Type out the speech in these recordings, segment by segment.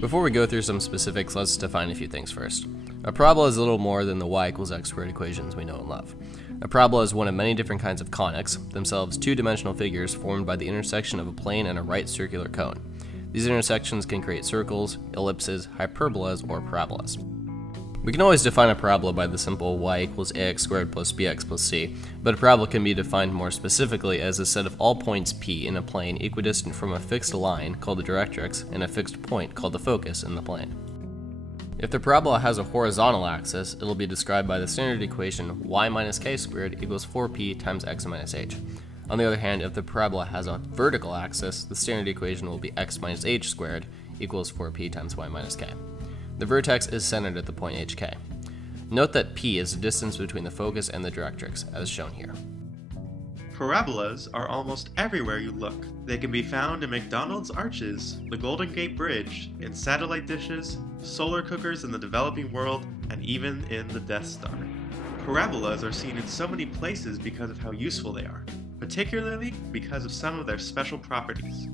Before we go through some specifics, let's define a few things first. A parabola is a little more than the y equals x squared equations we know and love. A parabola is one of many different kinds of conics, themselves two-dimensional figures formed by the intersection of a plane and a right circular cone. These intersections can create circles, ellipses, hyperbolas, or parabolas. We can always define a parabola by the simple y equals ax squared plus bx plus c, but a parabola can be defined more specifically as a set of all points p in a plane equidistant from a fixed line, called the directrix, and a fixed point, called the focus, in the plane. If the parabola has a horizontal axis, it'll be described by the standard equation y minus k squared equals 4p times x minus h. On the other hand, if the parabola has a vertical axis, the standard equation will be x minus h squared equals 4p times y minus k. The vertex is centered at the point hk. Note that p is the distance between the focus and the directrix, as shown here. Parabolas are almost everywhere you look. They can be found in McDonald's arches, the Golden Gate Bridge, in satellite dishes, solar cookers in the developing world, and even in the Death Star. Parabolas are seen in so many places because of how useful they are, particularly because of some of their special properties.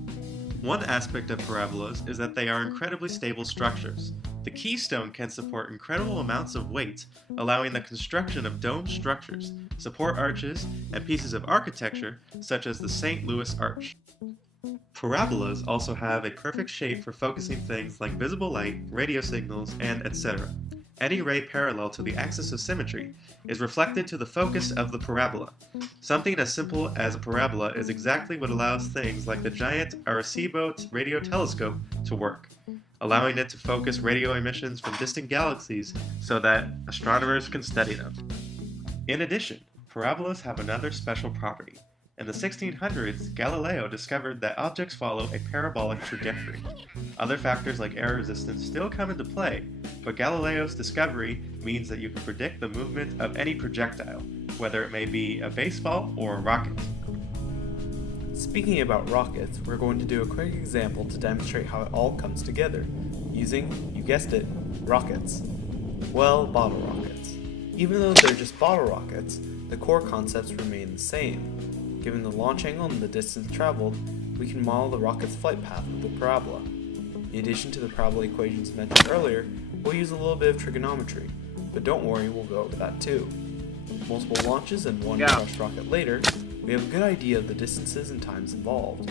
One aspect of parabolas is that they are incredibly stable structures. The keystone can support incredible amounts of weight, allowing the construction of domed structures, support arches, and pieces of architecture such as the St. Louis Arch. Parabolas also have a perfect shape for focusing things like visible light, radio signals, and etc. Any ray parallel to the axis of symmetry is reflected to the focus of the parabola. Something as simple as a parabola is exactly what allows things like the giant Arecibo radio telescope to work, allowing it to focus radio emissions from distant galaxies so that astronomers can study them. In addition, parabolas have another special property. In the 1600s, Galileo discovered that objects follow a parabolic trajectory. Other factors like air resistance still come into play, but Galileo's discovery means that you can predict the movement of any projectile, whether it may be a baseball or a rocket. Speaking about rockets, we're going to do a quick example to demonstrate how it all comes together, using, you guessed it, rockets. Well, bottle rockets. Even though they're just bottle rockets, the core concepts remain the same. Given the launch angle and the distance traveled, we can model the rocket's flight path with the parabola. In addition to the parabola equations mentioned earlier, we'll use a little bit of trigonometry, but don't worry, we'll go over that too. Multiple launches and one crushed rocket later, we have a good idea of the distances and times involved.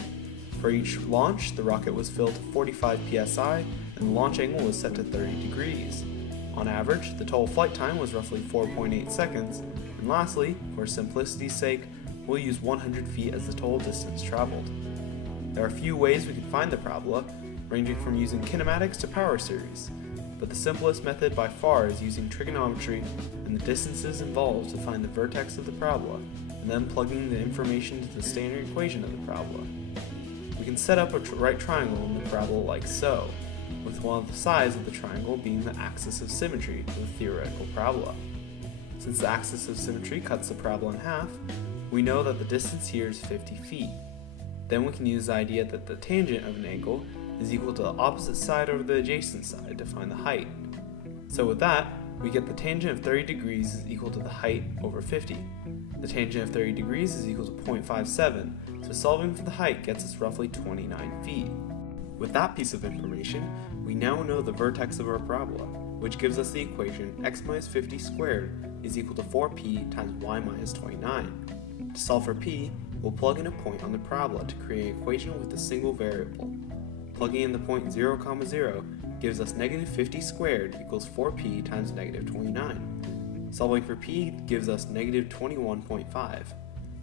For each launch, the rocket was filled to 45 psi and the launch angle was set to 30 degrees. On average, the total flight time was roughly 4.8 seconds, and lastly, for simplicity's sake, we'll use 100 feet as the total distance traveled. There are a few ways we can find the parabola, ranging from using kinematics to power series, but the simplest method by far is using trigonometry and the distances involved to find the vertex of the parabola, and then plugging the information into the standard equation of the parabola. We can set up a right triangle in the parabola like so, with one of the sides of the triangle being the axis of symmetry of the theoretical parabola. Since the axis of symmetry cuts the parabola in half, we know that the distance here is 50 feet. Then we can use the idea that the tangent of an angle is equal to the opposite side over the adjacent side to find the height. So with that, we get the tangent of 30 degrees is equal to the height over 50. The tangent of 30 degrees is equal to 0.57, so solving for the height gets us roughly 29 feet. With that piece of information, we now know the vertex of our parabola, which gives us the equation x minus 50 squared is equal to 4p times y minus 29. To solve for p, we'll plug in a point on the parabola to create an equation with a single variable. Plugging in the point 0, 0 gives us negative 50 squared equals 4p times negative 29. Solving for p gives us negative 21.5.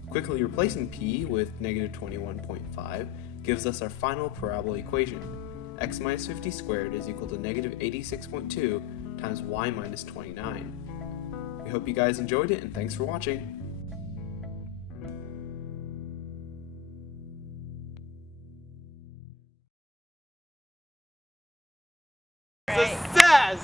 Quickly replacing p with negative 21.5 gives us our final parabola equation. X minus 50 squared is equal to negative 86.2 times y minus 29. We hope you guys enjoyed it and thanks for watching. Success!